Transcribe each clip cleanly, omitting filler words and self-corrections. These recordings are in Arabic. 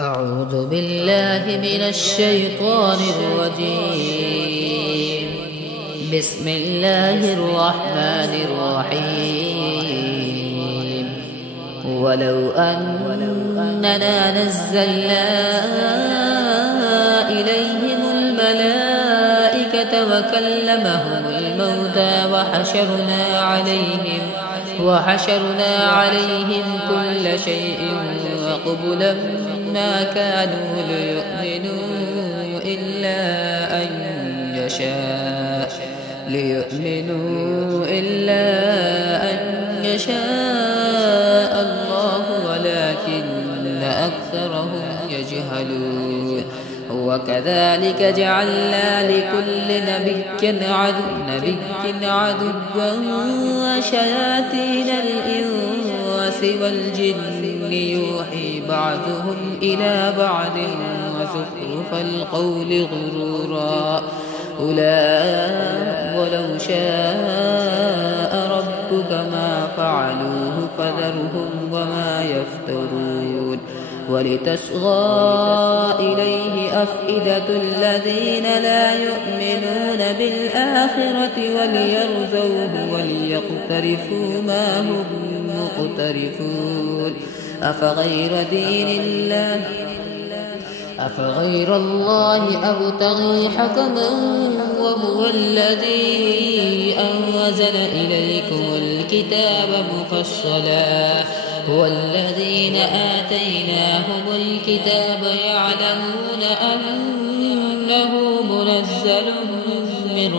أعوذ بالله من الشيطان الرجيم. بسم الله الرحمن الرحيم. ولو أننا نزلنا إليهم الملائكة وكلمهم الموتى وحشرنا عليهم كل شيء قبلا ما كانوا ليؤمنوا إلا أن يشاء الله ولكن أكثرهم يجهلون. وكذلك جعلنا لكل نبي عدوا شياطين الإنس والجن يوحي بعضهم إلى بعض وزخرف القول غرورا. ولو شاء ربك ما فعلوه فذرهم وما يفترون. ولتصغى إليه أفئدة الذين لا يؤمنون بالآخرة وليرضوه وليقترفوا ما هم مقترفون. أفغير الله أبتغي حكما وهو الذي أنزل إليكم الكتاب مفصلا. والذين آتيناهم الكتاب يعلمون أنه منزل من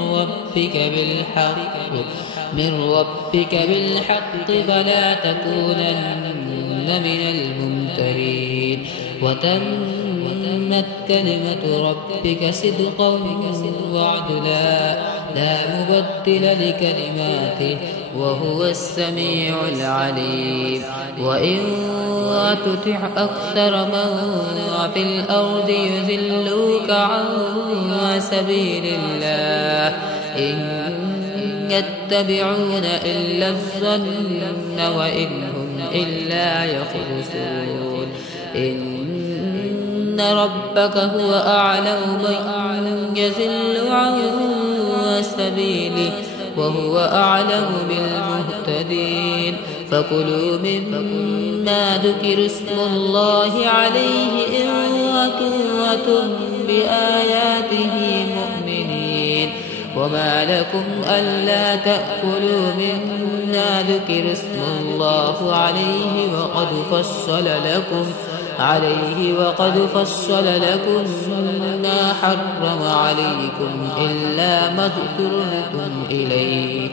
ربك بالحق فلا تكونن من الممترين. وتمت كلمة ربك صدقا وعدلا لا مبدل لكلماته وهو السميع العليم. وإن تطع أكثر من في الأرض يذلوك عن سبيل الله إن يتبعون إلا الظن وإن هم إلا يخرصون. إن ربك هو أعلم من يذل عن سبيله وهو أعلم بالمهتدين. فكلوا مما ذكر اسم الله عليه إن كنتم بآياته مؤمنين. وما لكم ألا تأكلوا مما ذكر اسم الله عليه وقد فصل لكم ما حرم عليكم إلا ما اضطررتم إليه.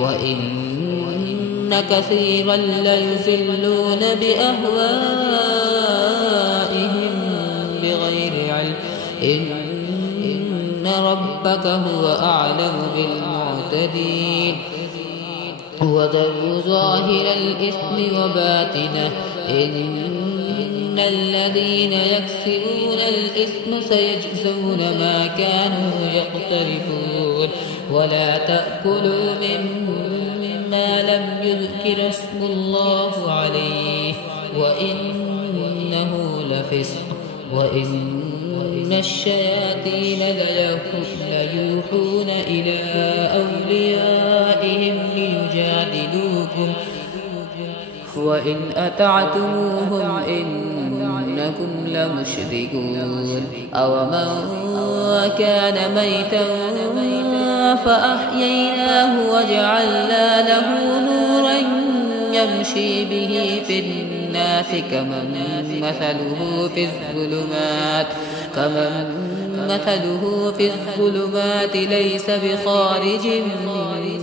وإن كثيرا ليضلون بأهوائهم بغير علم. إن ربك هو أعلم بالمعتدين. وذروا ظاهر الإثم وباطنه إن الذين يكسبون الإثم سيجزون ما كانوا يقترفون. ولا تأكلوا مما لم يذكر اسم الله عليه وإنه لفسق. وإن الشياطين ليوحون إلى أوليائهم ليجادلوكم وإن أطعتموهم إنكم لمشركون. أومن كان ميتا فأحييناه وجعلنا له نورا يمشي به في الناس كمن مثله في الظلمات ليس بخارج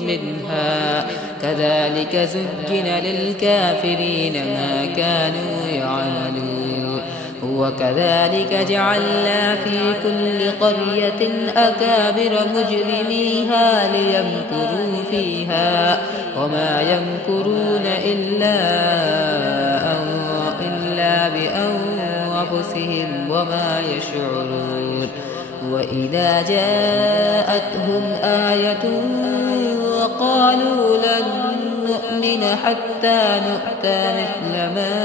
منها. كذلك زين للكافرين ما كانوا يعملون. وكذلك جعلنا في كل قرية أكابر مجرميها ليمكروا فيها وما يمكرون إلا بأنفسهم وما يشعرون. وإذا جاءتهم آية وقالوا لن نؤمن حتى نؤتى مثل ما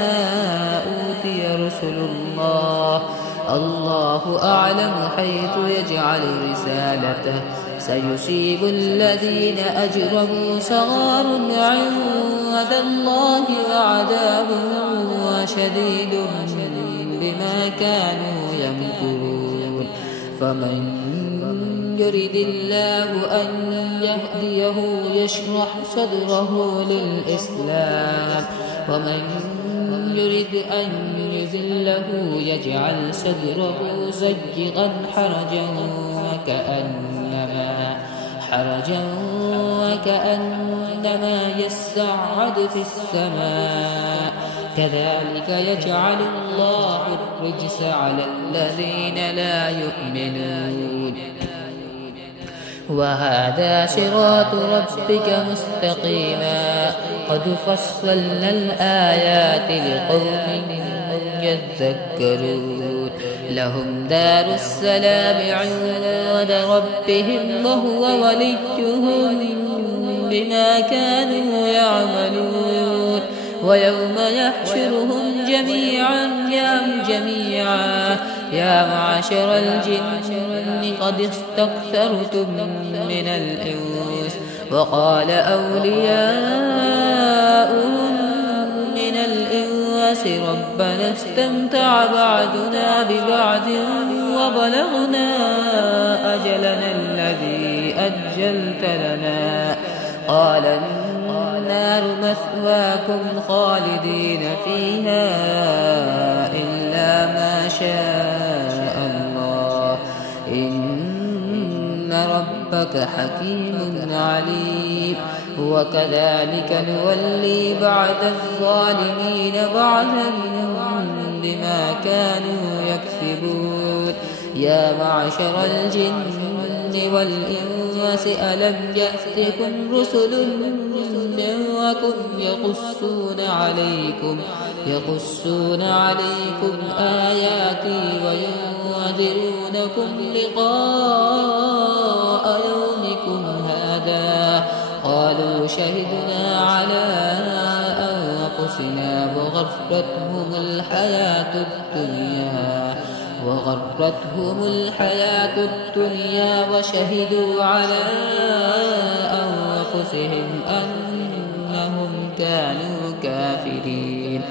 أوتي رسل الله. الله أعلم حيث يجعل رسالته. سيصيب الذين أجرموا صغار عند الله وعذاب شديد بما كانوا يمكرون. فمن يرد الله أن يهديه يشرح صدره للإسلام، ومن يرد أن يذله يجعل صدره زيغا حرجا وكأنما يسعد في السماء. كذلك يجعل الله الرجس على الذين لا يؤمنون. وهذا صراط ربك مستقيما قد فصلنا الآيات لقوم يذكرون. لهم دار السلام عند ربهم وهو وليهم بما كانوا يعملون. ويوم يحشرهم جميعا يا معشر الجن قد استكثرتم من الإنس. وقال أولياؤهم من الإنس ربنا استمتع بعضنا ببعض وبلغنا أجلنا الذي أجلت لنا. قال النار مثواكم خالدين فيها إلا ما شاء الله إن ربك حكيم عليم. وكذلك نولي بعض الظالمين بعضا بما كانوا يكسبون. يا معشر الجن والإنس ألم يأتكم رسل منكم يقصون عليكم آياتي وينذرونكم لقاء يومكم هذا؟ قالوا شهدنا على أنفسنا وغرتهم الحياة الدنيا وشهدوا على أنفسهم أنهم كانوا كافرين.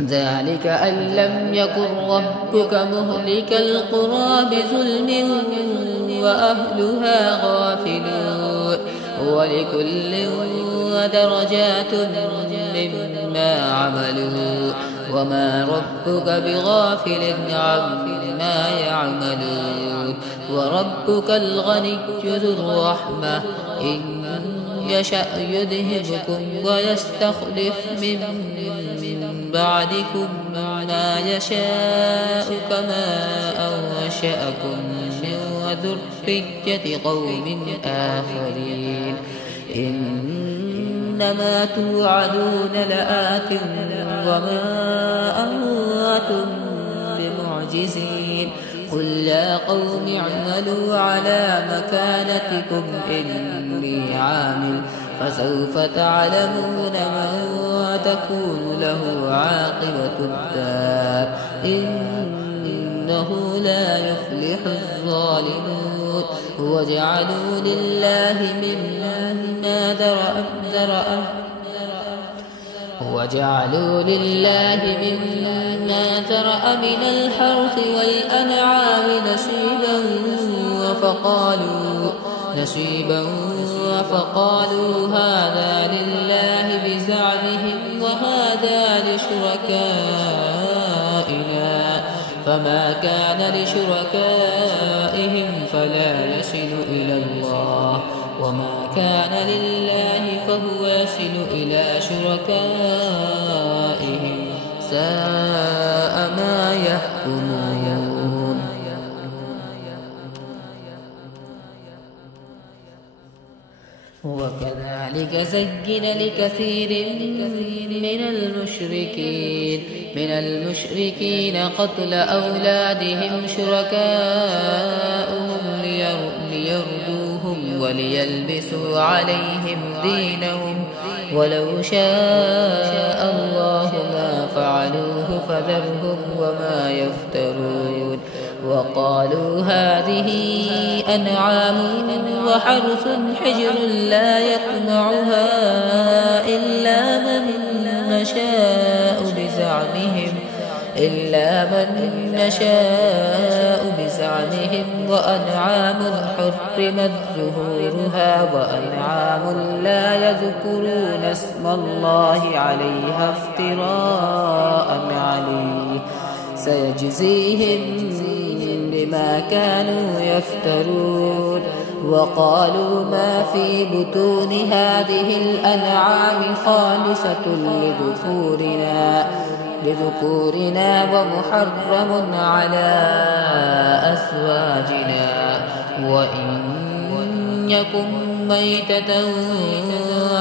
ذلك أن لم يكن ربك مهلك القرى بظلم وأهلها غافلون. ولكل درجات مما عملوا وما ربك بغافل عما يعملون. وربك الغني ذو الرحمة إن يشأ يذهبكم ويستخلف من بعدكم ما يشاء كما أنشأكم من ذرية قوم آخرين. إنما توعدون لآت وما أنتم بمعجزين. قل يا قوم اعملوا على مكانتكم إني عامل فسوف تعلمون من تكون له عاقبة الدار إنه لا يفلح الظالمون. وجعلوا لله مما ذرأ من الحرث والأنعام نصيبا وفقالوا هذا لله بزعمهم وهذا لشركائنا. فما كان لشركائهم فلا يصل إلى الله وما كان لله فهو يصل إلى شركائهم ساء ما يحكمون. وكذلك زين لكثير من المشركين قتل أولادهم شركاؤهم ليردوهم وليلبسوا عليهم دينهم ولو شاء الله ما فعلوه فذرهم وما يفترون وقالوا هذه أنعام وحرث حجر لا يطمعها إلا من نشاء بزعمهم وأنعام حرمت ظهورها وأنعام لا يذكرون اسم الله عليها افتراء عليه سيجزيهم بما كانوا يفترون وقالوا ما في بطون هذه الأنعام خالصة لذكورنا ومحرم على أزواجنا وإن يكن ميتة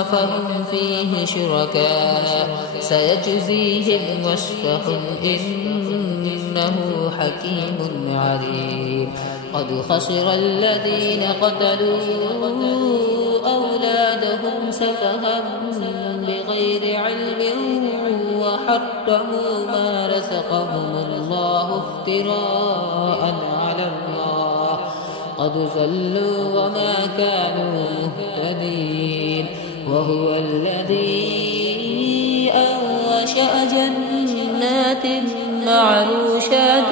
فهم فيه شركاء سيجزيهم وصفهم إنه حكيم عليم قد خسر الذين قتلوا أولادهم سفها بغير علم وحرموا ما رزقهم الله افتراء على الله قد ضلوا وما كانوا مهتدين وهو الذي أنشأ جنات معروشات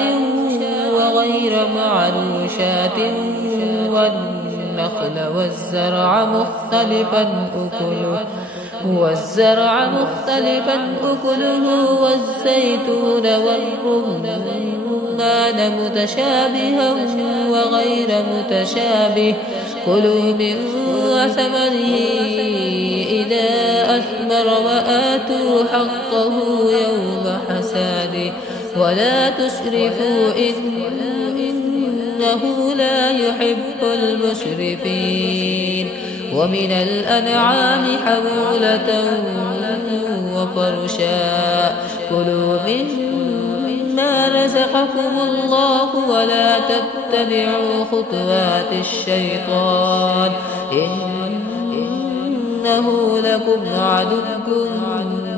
وغير معروشات والنخل والزرع مختلفا أكله والزيتون والرمان متشابها وغير متشابه كلوا من ثمره إذا أثمر وآتوا حقه يوم حساده ولا تسرفوا إنه لا يحب المسرفين ومن الأنعام حمولة وفرشا كلوا مما رزقكم الله ولا تتبعوا خطوات الشيطان إنه لكم عدو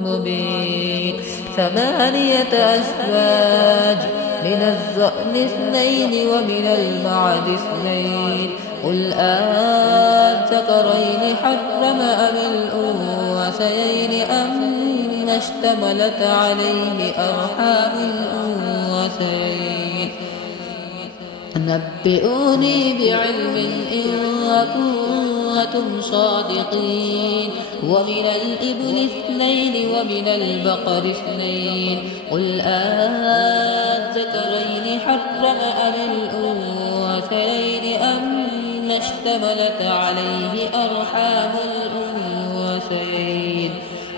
مبين 8 أزواج من الضأن 2 ومن المعد 2 قل أذكرين حرم أم الأنثيين أم اشتملت عليه أرحام الأنثيين نبئوني بعلم إن كنتم صادقين ومن الإبل 2 ومن البقر 2 قل أذكرين حرم أم الأنثيين أم اشتملت عليه أرحام الأنثيين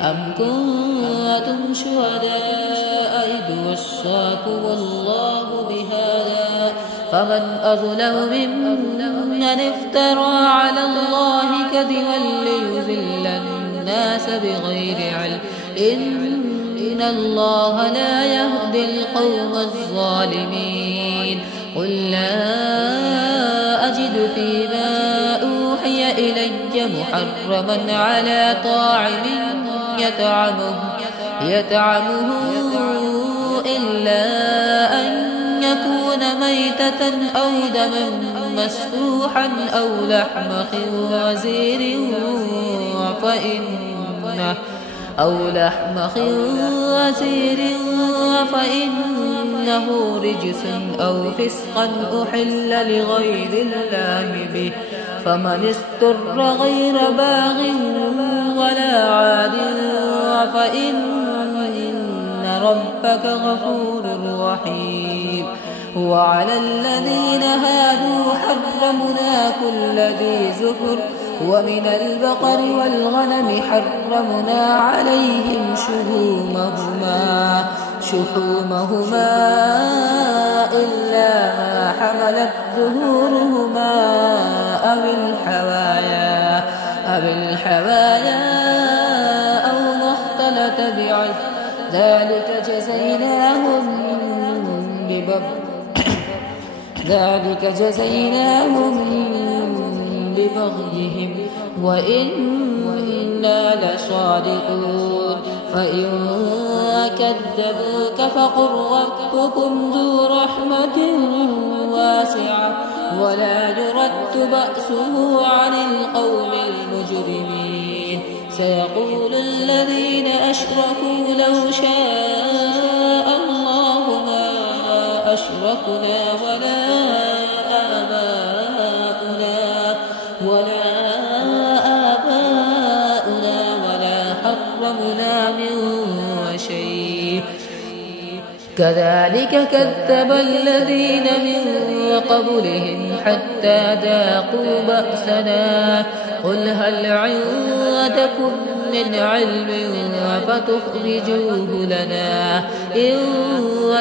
أم كنتم شهداء إذ وصاكم الله بهذا فمن أظلم ممن افترى على الله كذبا ليضل الناس بغير علم إن الله لا يهدي القوم الظالمين قل لا أجد فيما أوحي إلي محرما على طاعم يطعمه إلا أن يكون ميتة أو دما مسفوحا أو لحم خنزير فإنه رجس أو فسقا أحل لغير الله به فمن استر غير باغ ولا عاد فإن ربك غفور رحيم وعلى الذين هادوا حرمنا كل ذي زفر ومن البقر والغنم حرمنا عليهم شحومهما إلا ما حملت ظهورهما أو الحوايا أو ما اختلط بعظم ذلك جزيناهم ببغيهم وإنا لصادقون فإن كذبوك فقل ربكم ذو رحمة واسعة ولا يرد بأسه عن القوم المجرمين. سيقول الذين أشركوا لو شاء الله ما أشركنا ولا آباؤنا ولا حرمنا من شيء كذلك كذب الذين من قبلهم حتى ذاقوا بأسنا. قل هل عندكم من علم فتخرجوه لنا إن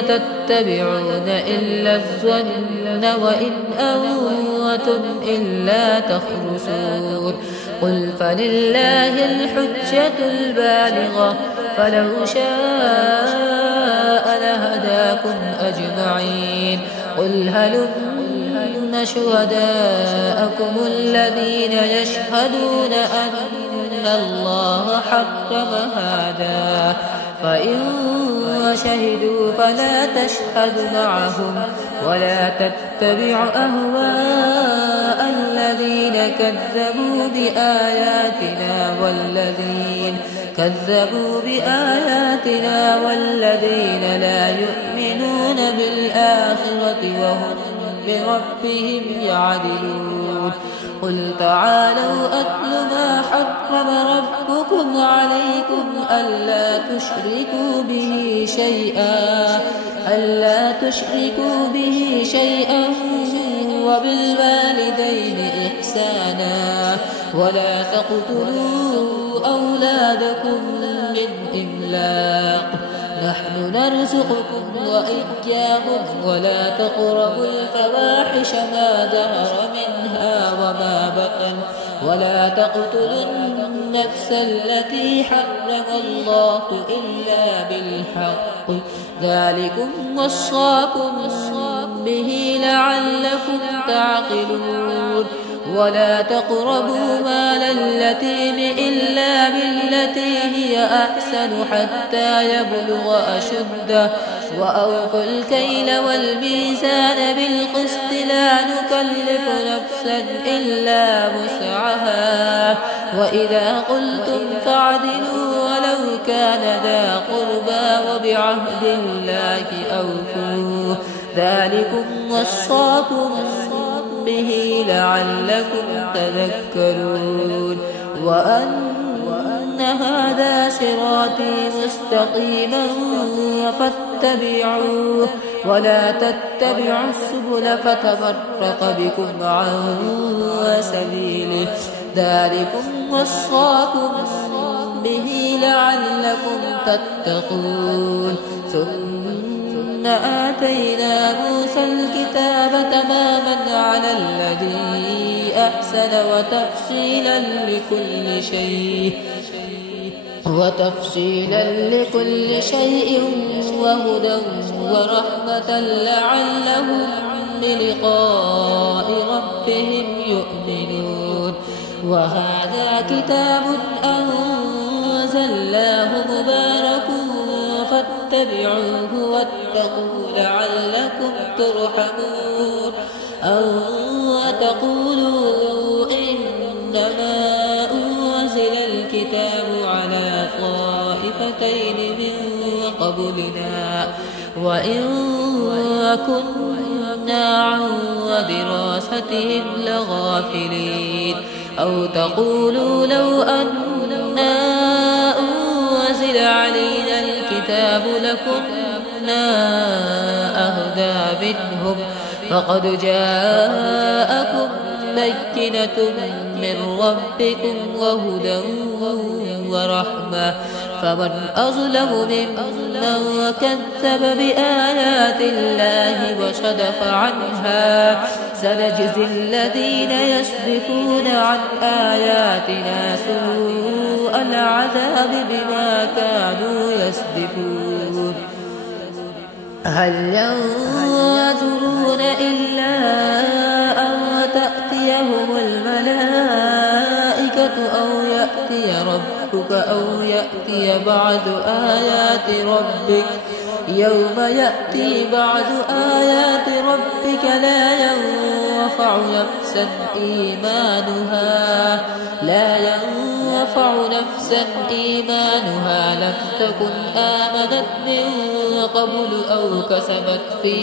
تتبعون إلا الظن وإن أنتم إلا تخرصون. قل فلله الحجة البالغة فلو شاء لهداكم أجمعين. قل هلم شهداءكم الذين يشهدون أن الله حرم هذا فإن شهدوا فلا تشهد معهم ولا تتبع أهواء الذين كذبوا بآياتنا والذين لا يؤمنون بالآخرة وهم بربهم يعدلون. قل تعالوا أتل ما حرم ربكم عليكم ألا تشركوا به شيئا وبالوالدين إحسانا ولا تقتلوا أولادكم من إملاق نحن نرزقكم وإياهم ولا تقربوا الفواحش ما ظهر منها وما بطن ولا تقتلوا النفس التي حرم الله إلا بالحق ذلكم وصاكم به لعلكم تعقلون. ولا تقربوا مال اليتيم إلا بالتي هي أحسن حتى يبلغ أشده وأوفوا الكيل والميزان بالقسط لا نكلف نفسا إلا وسعها وإذا قلتم فاعدلوا ولو كان ذا قربى وبعهد الله أوفوا ذلكم وصاكم به لعلكم تذكرون. وأن هذا صراطي مستقيما فاتبعوه ولا تتبعوا السبل فتفرق بكم عن سبيله ذلكم وصاكم به لعلكم تتقون. ثم آتينا موسى الكتاب تماما على الذي أحسن وتفصيلا لكل شيء وهدى ورحمة لعلهم بلقاء ربهم يؤمنون. وهذا كتاب أنزلناه مبارك فاتبعوه واتقوا لعلكم ترحمون. أن تقولوا إنما أنزل الكتاب على طائفتين من قبلنا وإن كنا عن دراستهم لغافلين. أو تقولوا لو أنا أنزل علينا الكتاب لكنا أهدى منهم فقد جاءكم بينة من ربكم وهدى ورحمة فمن أظلم ممن كذب بآيات الله وصدف عنها. سنجزي الذين يصدفون عن آياتنا سوء العذاب بما كانوا يصدفون. هل ينظرون إلا أن تأتيهم الملائكة أو يأتي ربك أو يأتي بعد آيات ربك يوم يأتي بعد آيات ربك لا ينفع نفسا إيمانها لم تكن آمنت من قبل أو كسبت في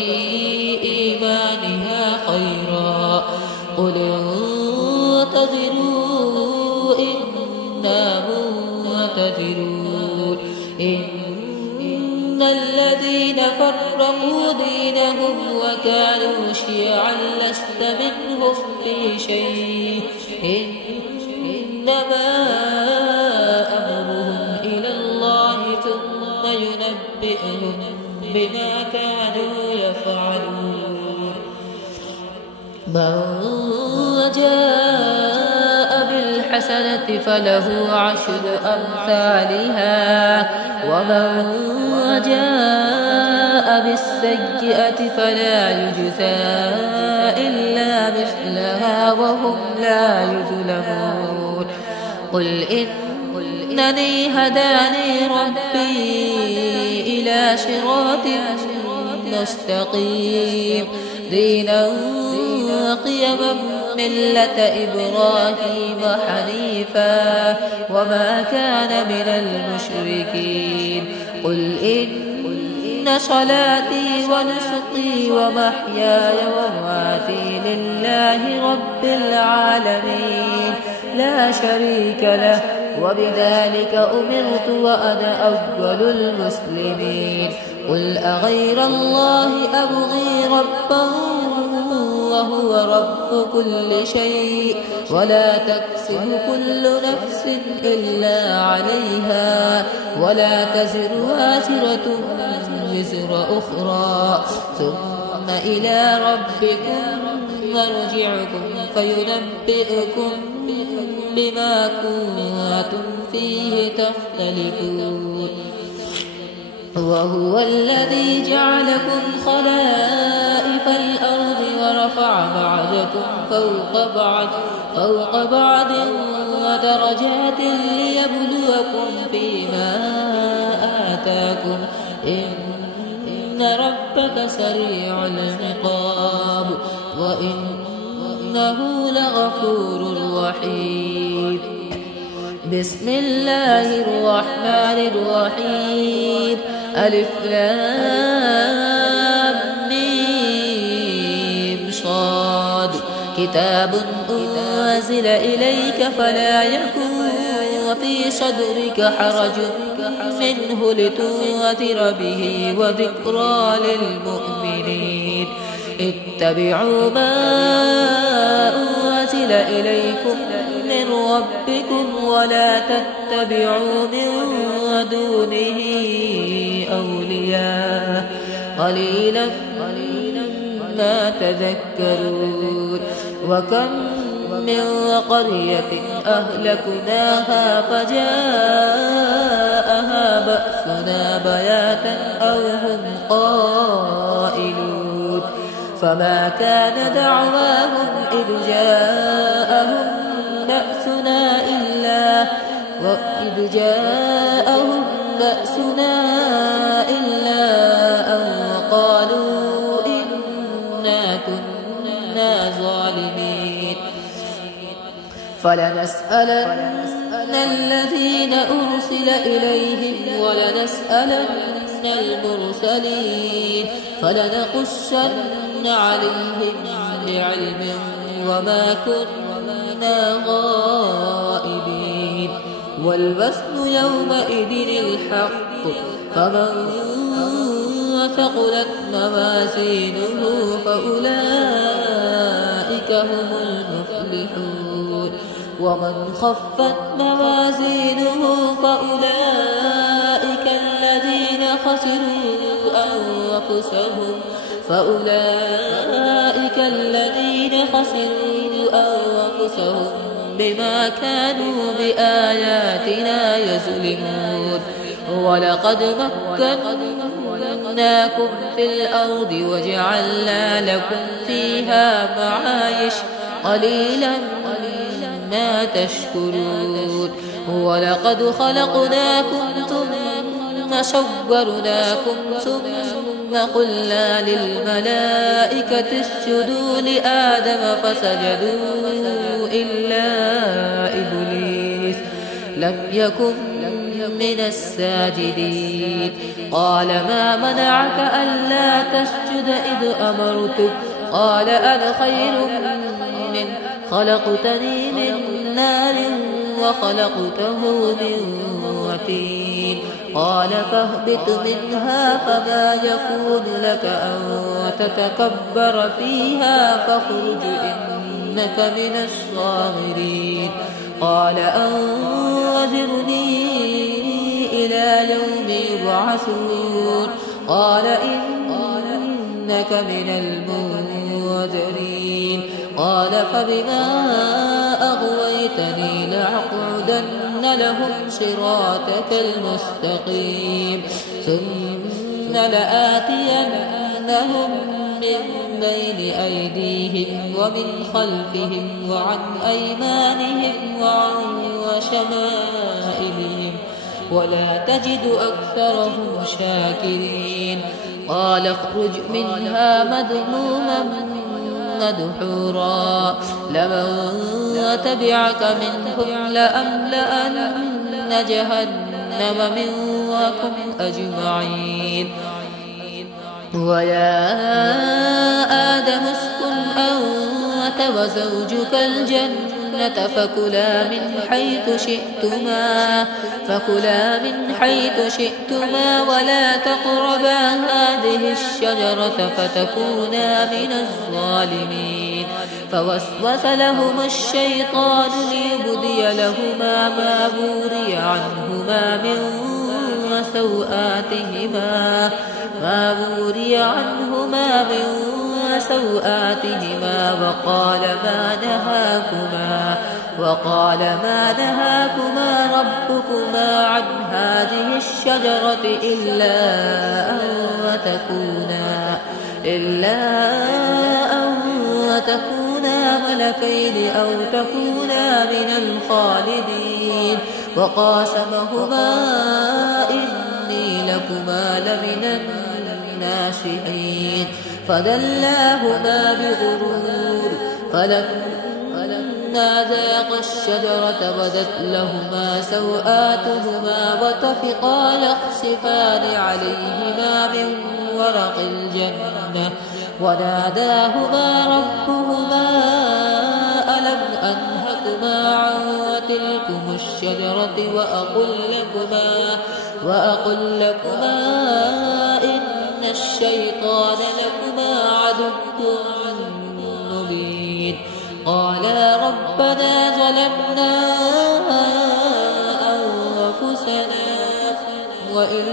إيمانها خيرا قل انتظروا إنا منتظرون إن الذين فرقوا دينهم وكانوا شيعا لست منهم في شيء إنما أمرهم إلى الله ثم ينبئهم بما كانوا يفعلون من جاء بالحسنة فله عشر أمثالها ومن جاء بالسيئة فلا يجزى إلا مثلها وهم لا يظلمون قل إنني هداني ربي إلى صراط مستقيم دينا قيما ملة إبراهيم حنيفا وما كان من المشركين قل إن صلاتي ونسكي ومحياي ومماتي لله رب العالمين لا شريك له وبذلك أمرت وأنا أول المسلمين قل أغير الله أبغي ربا وهو رب كل شيء ولا تكسب كل نفس إلا عليها ولا تزر وازرة وزر أخرى ثم إلى ربكم مرجعكم فينبئكم بما كنتم فيه تختلفون وهو الذي جعلكم خلائف الأرض ورفع بعضكم فوق بعض ودرجات ليبلوكم فيما آتاكم إن ربك سريع العقاب وإنه لغفور رحيم بسم الله الرحمن الرحيم ألف لام ميم صاد كتاب أنزل إليك فلا يكن في صدرك حرج منه لتنذر به وذكرى للمؤمنين اتبعوا ما أنزل إليكم من ربكم ولا تتبعوا من دونه أولياء قليلا ما تذكرون وكم من قرية أهلكناها فجاءها بأسنا بياتا أو هم قائلون فما كان دعواهم إذ جاءهم بأسنا إلا أن قالوا إنا كنا ظالمين فلنسألن الذين أرسل إليهم ولنسألن المرسلين فلنقصن عليهم بعلم وما كنا غائبين والوزن يومئذ الحق فمن ثقلت موازينه فأولئك هم المفلحون ومن خفت موازينه فأولئك الذين خسروا أنفسهم بما كانوا بآياتنا يظلمون ولقد مكناكم في الأرض وجعلنا لكم فيها معايش قليلا ما تشكرون ولقد خلقناكم ثم صورناكم ثم قلنا للملائكة اسجدوا لآدم فسجدوا إلا إبليس لم يكن من الساجدين قال ما منعك ألا تسجد إذ أمرتك قال أنا خير منه خلقتني من نار وخلقته من طين قال فاهبط منها فما يكون لك أن تتكبر فيها فاخرج إنك من الصاغرين قال أنظرني إلى يوم يبعثون قال إنك من المنذرين قال فبما أغويتني لأقعدن لهم صراطك المستقيم ثم لآتينهم من بين أيديهم ومن خلفهم وعن أيمانهم وعن شمائلهم ولا تجد أكثرهم شاكرين قال اخرج منها مذموما مدحورا لمن تبعك منهم لأملأن جهنم منكم أجمعين ويا آدم اسكن أنت وزوجك الجنة فكلا من حيث شئتما ولا تقربا هذه الشجرة فتكونا من الظالمين فوسوس لهما الشيطان ليبدي لهما ما بوري عنهما من سوآتهما وقال ما نهاكما ربكما عن هذه الشجرة إلا أن تكونا ملكين أو تكونا من الخالدين وقاسمهما إني لكما لمن الناصحين فدلاهما بغرور فلما ذاقا الشجرة بدت لهما سوآتهما وطفقا يخصفان عليهما من ورق الجنة وناداهما ربهما ألم أنهكما عن تلكم الشجرة وأقل لكما إن الشيطان لكما عدو مبين قالا ربنا ظلمنا أنفسنا وإن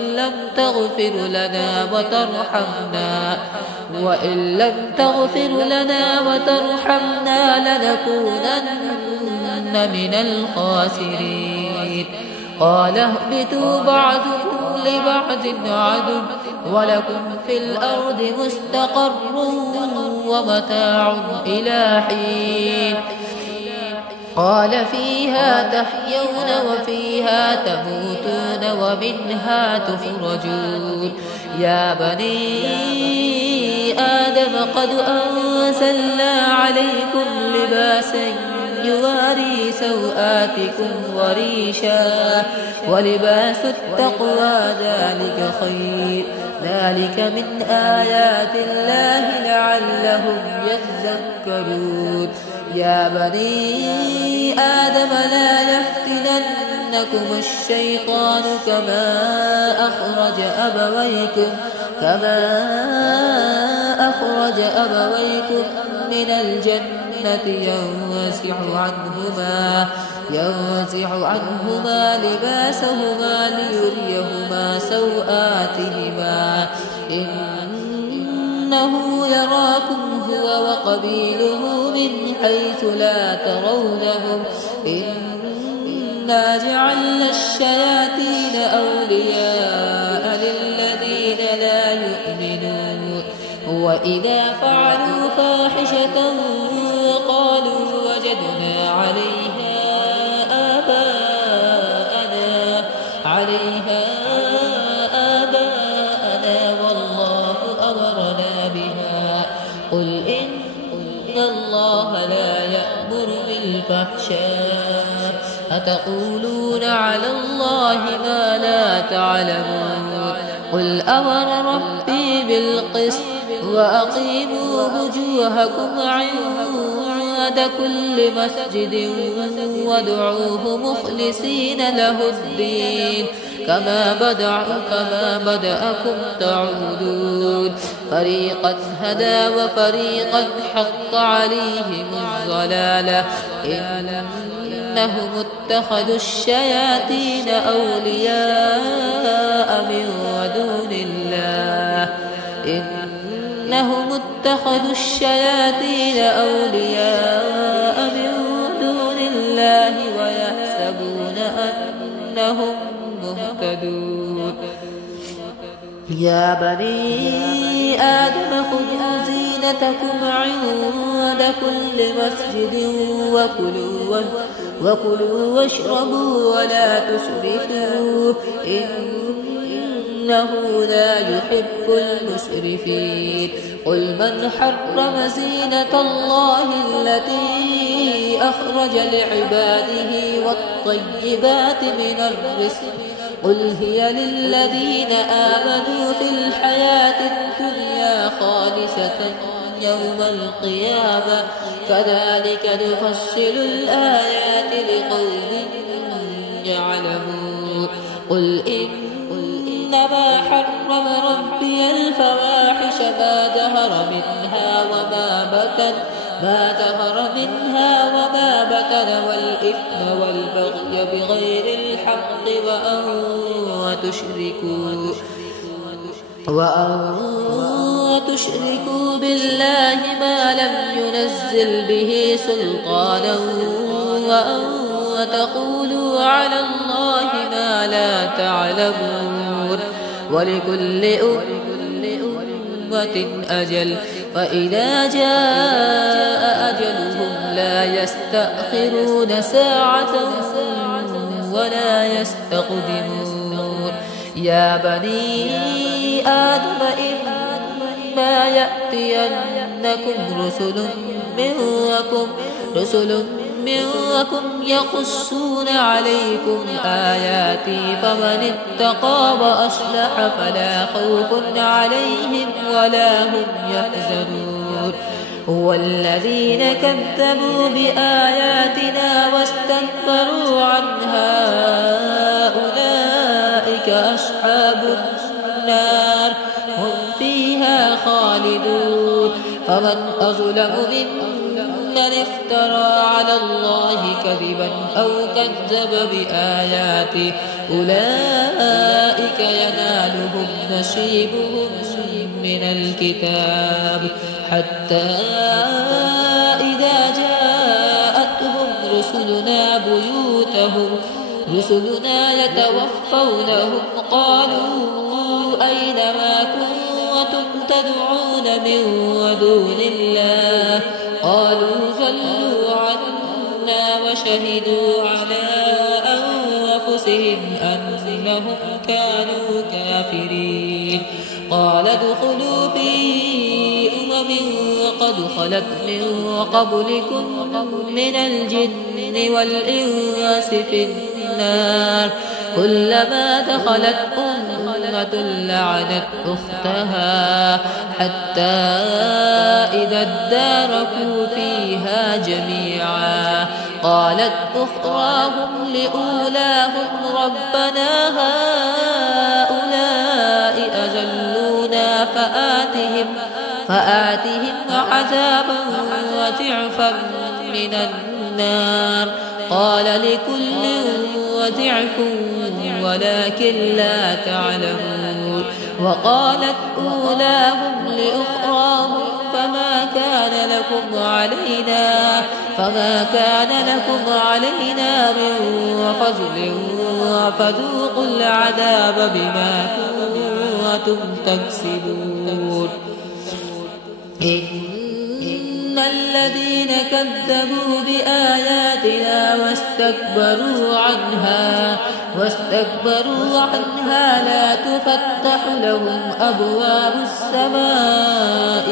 لم تغفر لنا وترحمنا لنكونن من الخاسرين قال اهبطوا بعضكم لبعض عدو ولكم في الأرض مستقر ومتاع إلى حين قال فيها تحيون وفيها تموتون ومنها تخرجون يا بني آدم قد أنزلنا عليكم لباسا يواري سوآتكم وريشا ولباس التقوى ذلك خير ذلك من آيات الله لعلهم يذكرون يا بني آدم لا يفتننكم الشيطان كما أخرج أبويكم من الجنة ينزع عنهما لباسهما ليريهما سوآتهما إنه يراكم هو وقبيله من حيث لا ترونهم إنا جعلنا الشياطين أولياء للذين لا يؤمنون وإذا فعلوا فاحشة قالوا وجدنا عليها آباءنا الفحشاء أتقولون على الله ما لا تعلمون قل أمر ربي بالقسط وأقيموا وجوهكم عند كل مسجد وادعوه مخلصين له الدين كما بدأكم تعودون فريقا هدى وفريقا حق عليهم الضلالة إنهم اتخذوا الشياطين أولياء من دون الله إنهم اتخذوا الشياطين أولياء من دون الله ويحسبون أنهم مهتدون يا بني آدم خذوا زينتكم عند كل مسجد وكلوا واشربوا ولا تسرفوا إنه لا يحب المسرفين قل من حرم زينة الله التي أخرج لعباده والطيبات من الرزق قل هي للذين آمنوا في الحياة الدنيا خالصة يوم القيامة كذلك نفصل الآيات لقوم يعلمون قل إنما حرم ربي الفواحش ما ظهر منها وما بطن والإثم والبغي بغير الحق وأن تشركوا بالله ما لم ينزل به سلطانا وأن تقولوا على الله ما لا تعلمون ولكل أمة أجل فإذا جاء أجلهم لا يستأخرون ساعة ولا يستقدمون يا بني آدم إما يأتينكم رسل منكم يقصون عليكم آياتي فمن اتقى وأصلح فلا خوف عليهم ولا هم يحزنون والذين كذبوا بآياتنا واستكبروا عنها أولئك أصحاب النار هم فيها خالدون فمن أظلم ممن افترى على الله كذبا أو كذب بآياته أولئك ينالهم نصيبهم من الكتاب حتى إذا جاءتهم رسلنا يتوفونهم قالوا أين ما كنتم تدعون من دون الله قالوا ضلوا عنا وشهدوا على أنفسهم أنهم كانوا كافرين قال ادخلوا في قد خلت من قبلكم من الجن والإنس في النار كلما دخلت أمة لعنت أختها حتى إذا اداركوا فيها جميعا قالت أخراهم لأولاهم ربنا هؤلاء أذلونا فآتهم عذابا ضعفا من النار قال لكل ضعف ولكن لا تعلمون وقالت أولاهم لأخراهم فما كان لكم علينا من فضل فذوقوا العذاب بما كنتم تكسبون إن الذين كذبوا بآياتنا واستكبروا عنها لا تفتح لهم أبواب السماء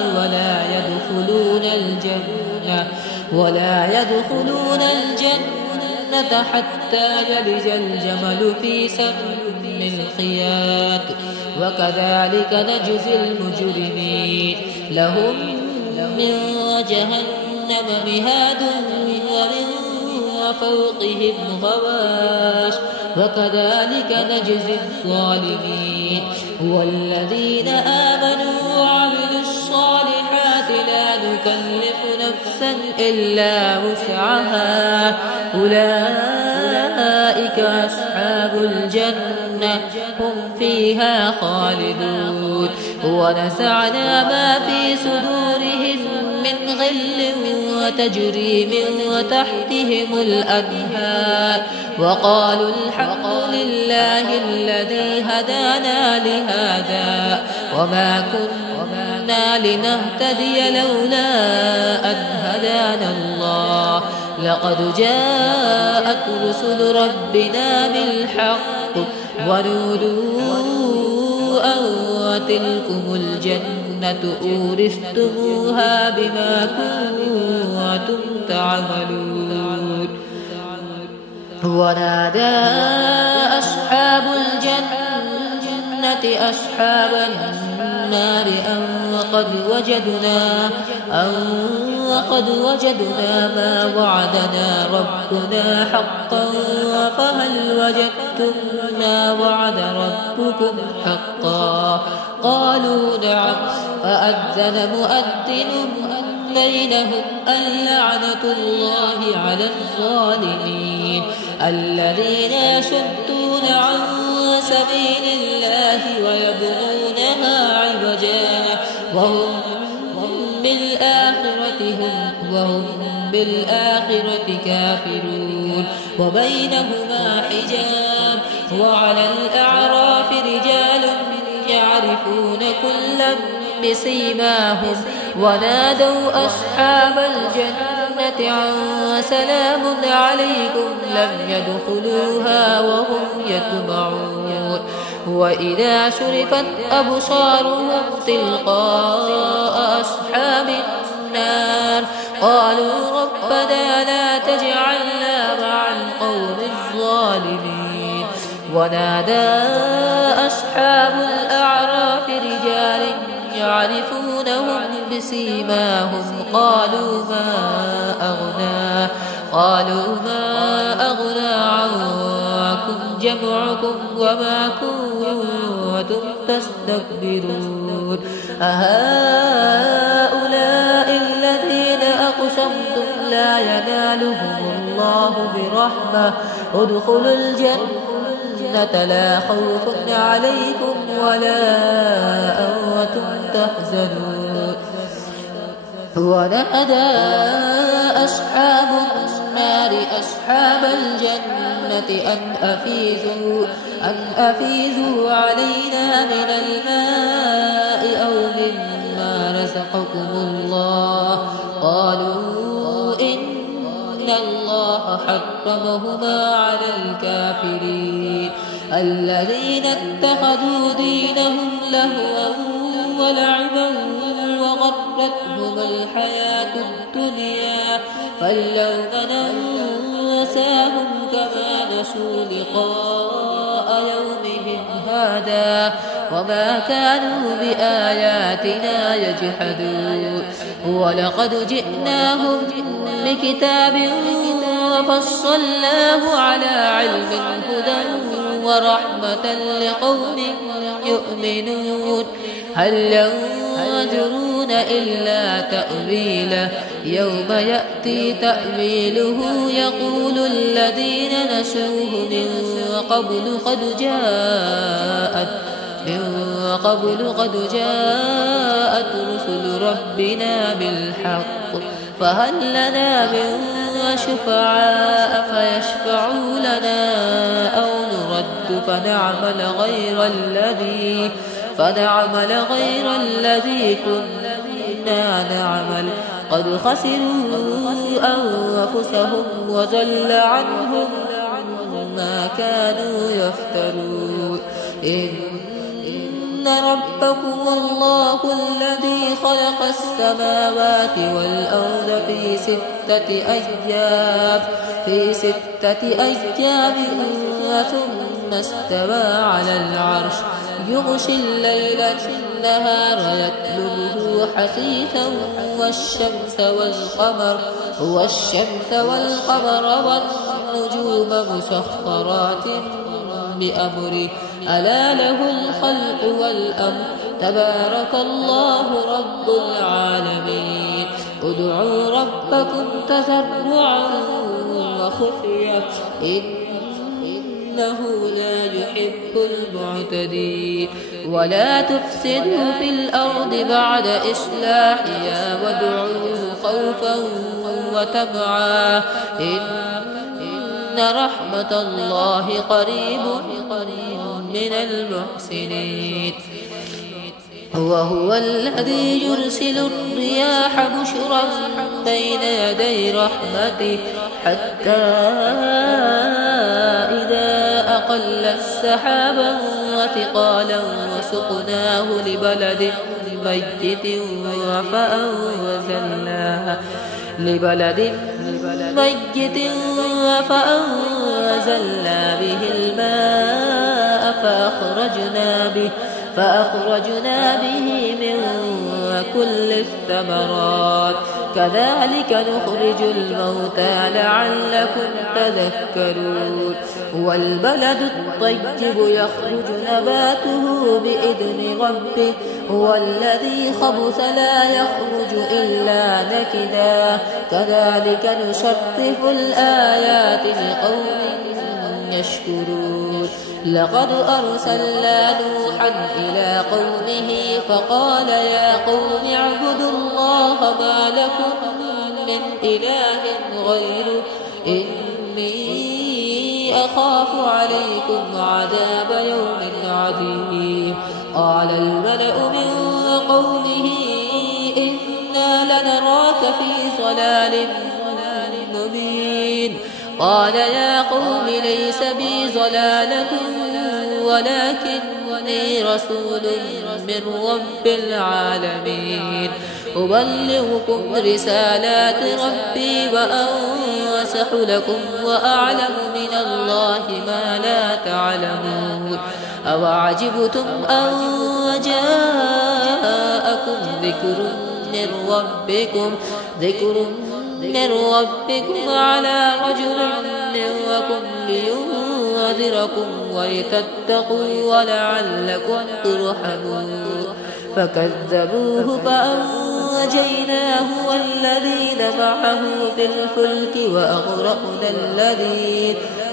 ولا يدخلون الجنة حتى يلج الجمل في سم الخياط وكذلك نجزي المجرمين لهم من جهنم مهاد ومن فوقهم غواش وكذلك نجزي الظالمين والذين آمنوا وعملوا الصالحات لا نكلف نفسا إلا وسعها أولئك أصحاب الجنة هم فيها خالدون ونزعنا ما في صدورهم من غل وتجري من تحتهم الأنهار وقالوا الحمد لله الذي هدانا لهذا وما كنا لنهتدي لولا أن هدانا الله لقد جاءت رسل ربنا بالحق ونودوا أن تلكم الجنة أورثتموها بما كنتم تعملون ونادى أصحاب الجنة أصحاب النار أن قد وجدنا ما وعدنا ربنا حقا فهل وجدتم ما وعد ربكم حقا قالوا نعم فأذن مؤذن بينهم اللعنة الله على الظالمين الذين يصدون عن سبيل الله ويبغونها عوجا وهم بالآخرة كافرون وبينهما حجاب وعلى الأعراف رجال يعرفون كلا بسيماهم ونادوا أصحاب الجنة عن سلام عليكم لم يدخلوها وهم يطمعون وإذا شرفت أبصارهم تلقاء أصحاب النار قالوا ربنا لا تجعلنا مع القوم الظالمين ونادى أصحاب الأعراف رجال يعرفونهم بسيماهم قالوا ما أغنى عنكم جمعكم وما كنتم تستكبرون أهؤلاء الذين أقسمتم لا ينالهم الله برحمة ادخلوا الجنة لا خوف عليكم ولا أنتم تحزنون ونادى أصحاب النار أصحاب الجنة أن أفيزوا علينا من الماء أو مما رزقكم الله قالوا إن الله حرمهما على الكافرين الذين اتخذوا دينهم لهوا ولعبا وغرتهم الحياة الدنيا فاليوم ننساهم كما نسوا لقاء يومهم هذا وما كانوا بآياتنا يجحدون ولقد جئناهم بكتاب وفصلناه على علم هدى ورحمة لقوم يؤمنون هل ينظرون إلا تأويله يوم يأتي تأويله يقول الذين نسوه من قبل قد جاءت رسل ربنا بالحق فهل لنا من شفعاء فيشفعوا لنا أو نرد فنعمل غير الذي كنا نعمل قد خسروا أنفسهم وضل عنهم ما كانوا يفترون إن ربكم الله الذي خلق السماوات والأرض في ستة أيام ثم استوى على العرش يغشي الليل النهار يطلبه حثيثا والشمس والقمر والنجوم مسخرات بأمره ألا له الخلق والأمر تبارك الله رب العالمين ادعوا ربكم تضرعا وخفية إنه لا يحب المعتدين ولا تفسدوا في الأرض بعد إصلاحها وادعوه خوفا وطمعا إن رحمة الله قريب من المحسنين وهو الذي يرسل الرياح بشرا بين يدي رحمته حتى إذا أقلت سحابا وثقالا وسقناه لبلد ميت فأنزلنا به الماء فأخرجنا به من كل الثمرات كذلك نخرج الموتى لعلكم تذكرون والبلد الطيب يخرج نباته بإذن ربه والذي خبث لا يخرج إلا نكدا كذلك نصرف الآيات لقوم يشكرون لقد أرسلنا نوحا إلى قومه فقال يا قوم اعبدوا الله ما لكم من إله غيره إني أخاف عليكم عذاب يوم عظيم قال الملأ من قومه إنا لنراك في ضلال مبين قال يا قوم ليس بي ضلالة ولكني رسول من رب العالمين أبلغكم رسالات ربي وأنصح لكم وأعلم من الله ما لا تعلمون أوعجبتم أن جاءكم ذكر من ربكم على رجل منكم لينذركم ولتتقوا ولعلكم ترحمون فكذبوه فأنجيناه والذين معه في الفلك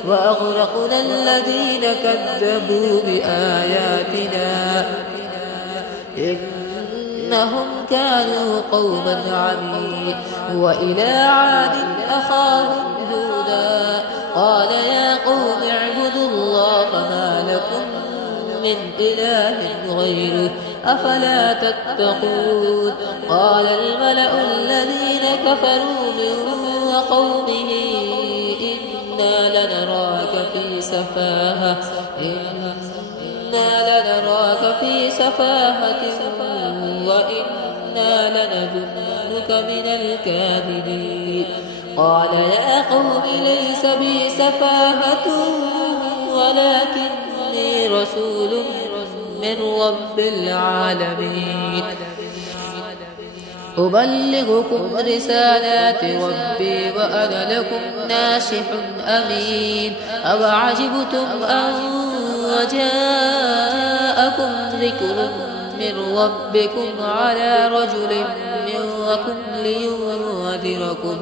وأغرقنا الذين كذبوا بآياتنا إنهم كانوا قوما عمين وإلى عاد أخاهم هودا قال يا قوم اعبدوا الله ما لكم من إله غيره أفلا تتقون قال الملأ الذين كفروا من قومه إنا لنراك في سفاهة وإنا لنظنك من الكاذبين قال يا قوم ليس بي سفاهة ولكني رسول من رب العالمين أبلغكم رسالات ربي وأنا لكم ناصح أمين أوعجبتم أن جاءكم ذكر من ربكم على رجل منكم لينذركم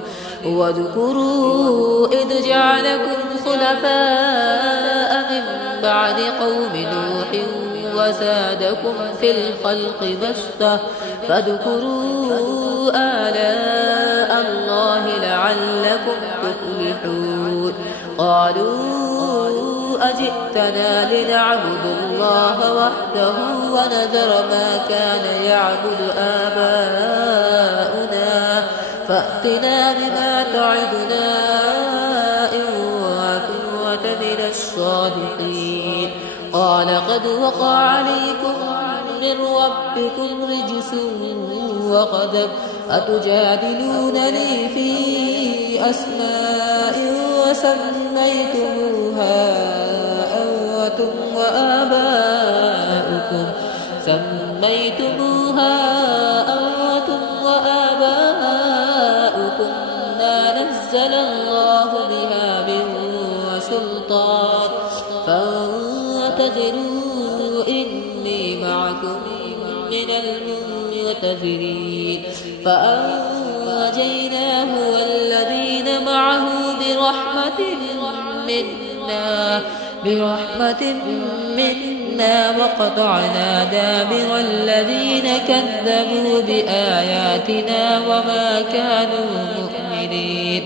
واذكروا إذ جعلكم خلفاء من بعد قوم نوح وزادكم في الخلق بسطة فاذكروا آلاء الله لعلكم تفلحون قالوا أجئتنا لنعبد الله وحده ونذر ما كان يعبد آباؤنا فأتنا بما تعدنا إن كنت من الصادقين قال قد وقع عليكم من ربكم رجس وغضب أتجادلونني في أسماء سميتموها أنتم وآباؤكم ما نزل الله بها من سلطان فانتظروا إني معكم من المنتظرين فأنجيناه والذين معه برحمة منا وقطعنا دابر الذين كذبوا بآياتنا وما كانوا مؤمنين.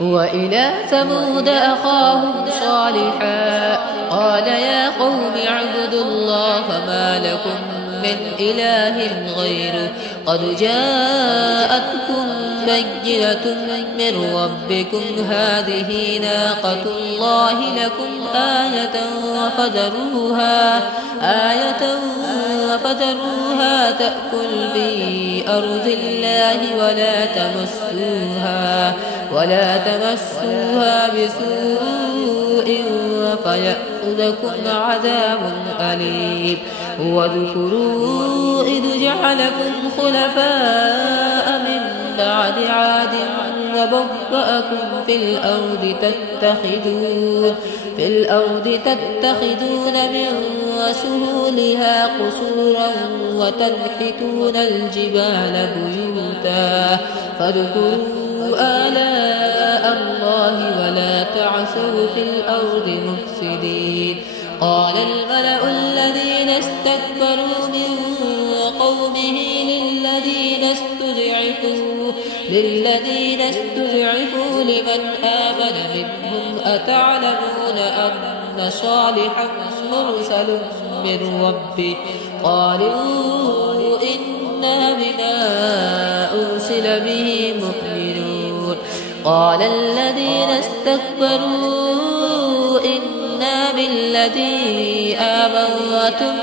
وإلى ثمود أخاهم صالحا قال يا قوم اعبدوا الله ما لكم من إله غيره قد جاءتكم بينة من ربكم هذه ناقة الله لكم آية فذروها تأكل في أرض الله ولا تمسوها بسوء فيأخذكم عذاب أليم. واذكروا إذ جعلكم خلفاء من بعد عاد وبوأكم في الأرض تتخذون من سهولها قصورا وتنحتون الجبال بيوتا فاذكروا آلاء الله ولا تعثوا في الأرض مفسدين. قال الملأ الذين استكبروا من قومه للذين استضعفوا لمن آمن منهم أتعلمون أن صالحا مرسل من ربه قالوا إنا بما أرسل به مؤمنون. قال الذين استكبروا إنا بالذي آمنتم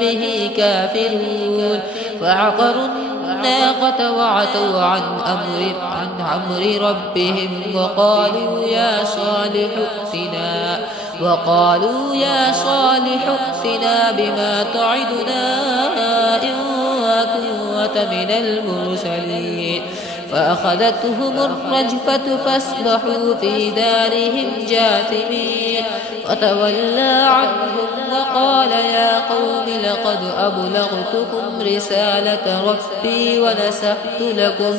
به كافرون فعقروا الناقة وعتوا عن أمر ربهم وقالوا يا صالح ائتنا بما تعدنا إن كنت من المرسلين. فأخذتهم الرجفة فاصبحوا في دارهم جاثمين فتولى عنهم وقال يا قوم لقد أبلغتكم رسالة ربي ونصحت لكم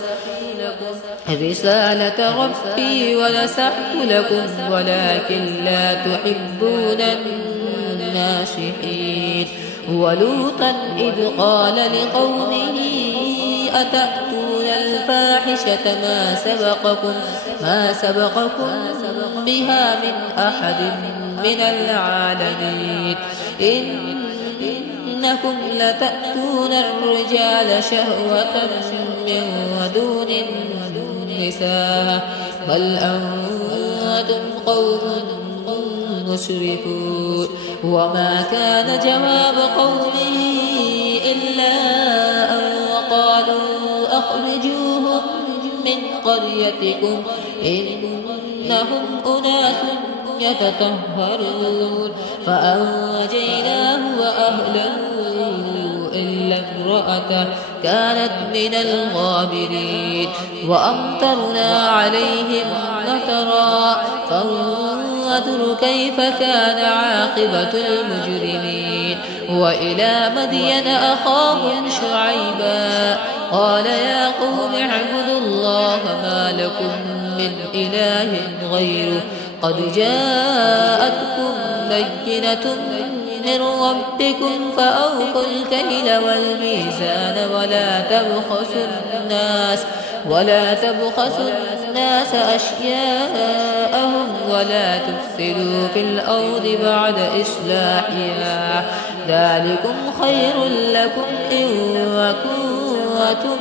ولكن لا تحبون الناصحين. ولوطا إذ قال لقومه أتأتون الفاحشة ما سبقكم بها من أحد من العالمين إنكم لتأتون الرجال شهوة من دون النساء بل أنتم قوم مسرفون. وما كان جواب قومه إلا أن قالوا أخرجوهم من قريتكم إنهم أناس يتطهرون. فأنجيناه وأهله إلا امرأته كانت من الغابرين. وأمطرنا عليهم مطرا فانظر كيف كان عاقبة المجرمين. وإلى مدين أخاهم شعيبا قال يا قوم اعبدوا الله ما لكم من إله غيره قد جاءتكم بينة من ربكم فأوفوا الكيل والميزان ولا تبخسوا الناس أشياءهم ولا تفسدوا في الأرض بعد إصلاحها ذلكم خير لكم إن كنتم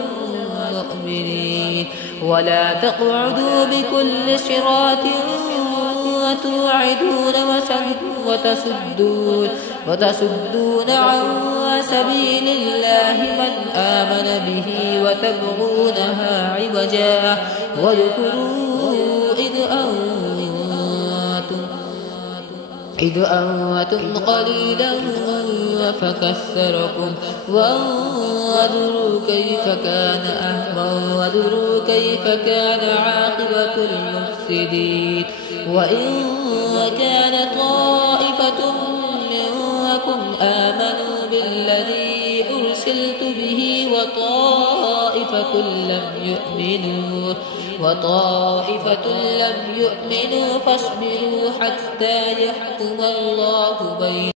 مؤمنين. ولا تقعدوا بكل صراط وتصدون عن سبيل الله من آمن به وتبغونها عوجا واذكروا إذ أنتم قليلا فكثركم وانظروا كيف كان عاقبة المفسدين. وإن كان طائفة منكم آمنوا بالذي أرسلت به وطائفة لم يؤمنوا فاصبروا حتى يحكم الله بينكم